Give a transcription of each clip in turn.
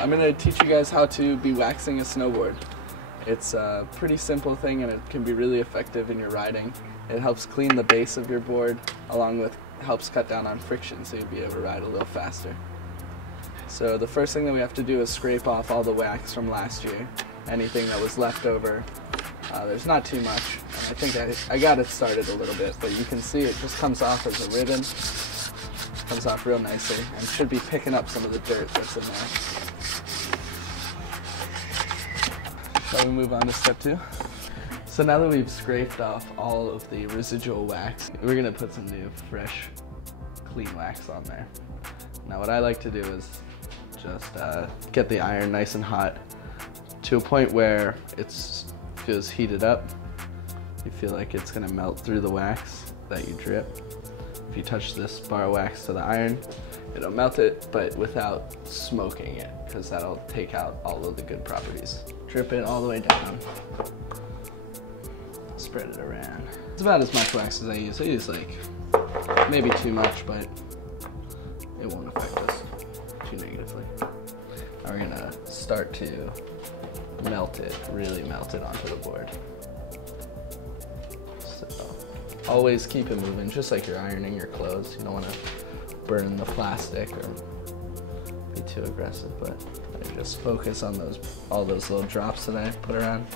I'm going to teach you guys how to be waxing a snowboard. It's a pretty simple thing and it can be really effective in your riding. It helps clean the base of your board, along with helps cut down on friction so you'll be able to ride a little faster. So the first thing that we have to do is scrape off all the wax from last year, anything that was left over. There's not too much, and I think I got it started a little bit, but you can see it just comes off as a ribbon. Comes off real nicely and should be picking up some of the dirt that's in there. Shall we move on to step 2? So now that we've scraped off all of the residual wax, we're gonna put some new, fresh, clean wax on there. Now what I like to do is just get the iron nice and hot to a point where it feels heated up. You feel like it's gonna melt through the wax that you drip. If you touch this bar of wax to the iron, it'll melt it, but without smoking it, because that'll take out all of the good properties. Drip it all the way down. Spread it around. It's about as much wax as I use. I use like maybe too much, but it won't affect us too negatively. Now we're gonna start to melt it, really melt it onto the board. So always keep it moving, just like you're ironing your clothes. You don't want to burn the plastic or be too aggressive, but I just focus on all those little drops that I put around,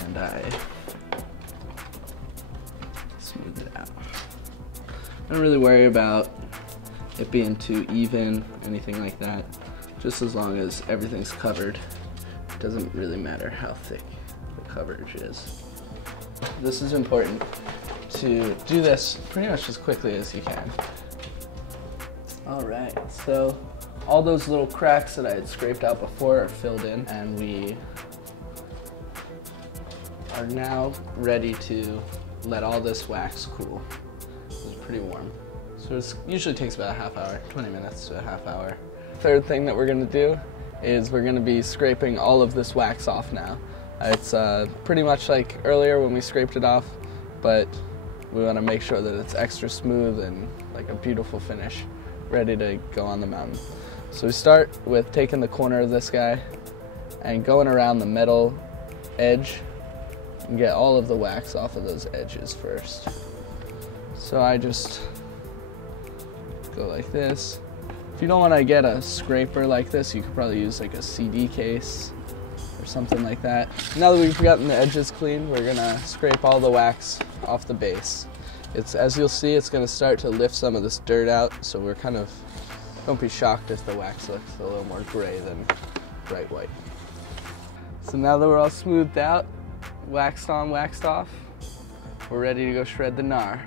and I smooth it out. I don't really worry about it being too even, anything like that. Just as long as everything's covered, it doesn't really matter how thick the coverage is. This is important to do this pretty much as quickly as you can. All right, so all those little cracks that I had scraped out before are filled in, and we are now ready to let all this wax cool. It's pretty warm. So it usually takes about a half hour, 20 minutes to a half hour. Third thing that we're gonna do is we're gonna be scraping all of this wax off now. It's pretty much like earlier when we scraped it off, but we wanna make sure that it's extra smooth and like a beautiful finish, ready to go on the mountain. So we start with taking the corner of this guy and going around the metal edge and get all of the wax off of those edges first. So I just go like this. If you don't want to get a scraper like this, you could probably use like a CD case or something like that. Now that we've gotten the edges clean, we're gonna scrape all the wax off the base. As you'll see, it's gonna start to lift some of this dirt out, so we're don't be shocked if the wax looks a little more gray than bright white. So now that we're all smoothed out, waxed on, waxed off, we're ready to go shred the gnar.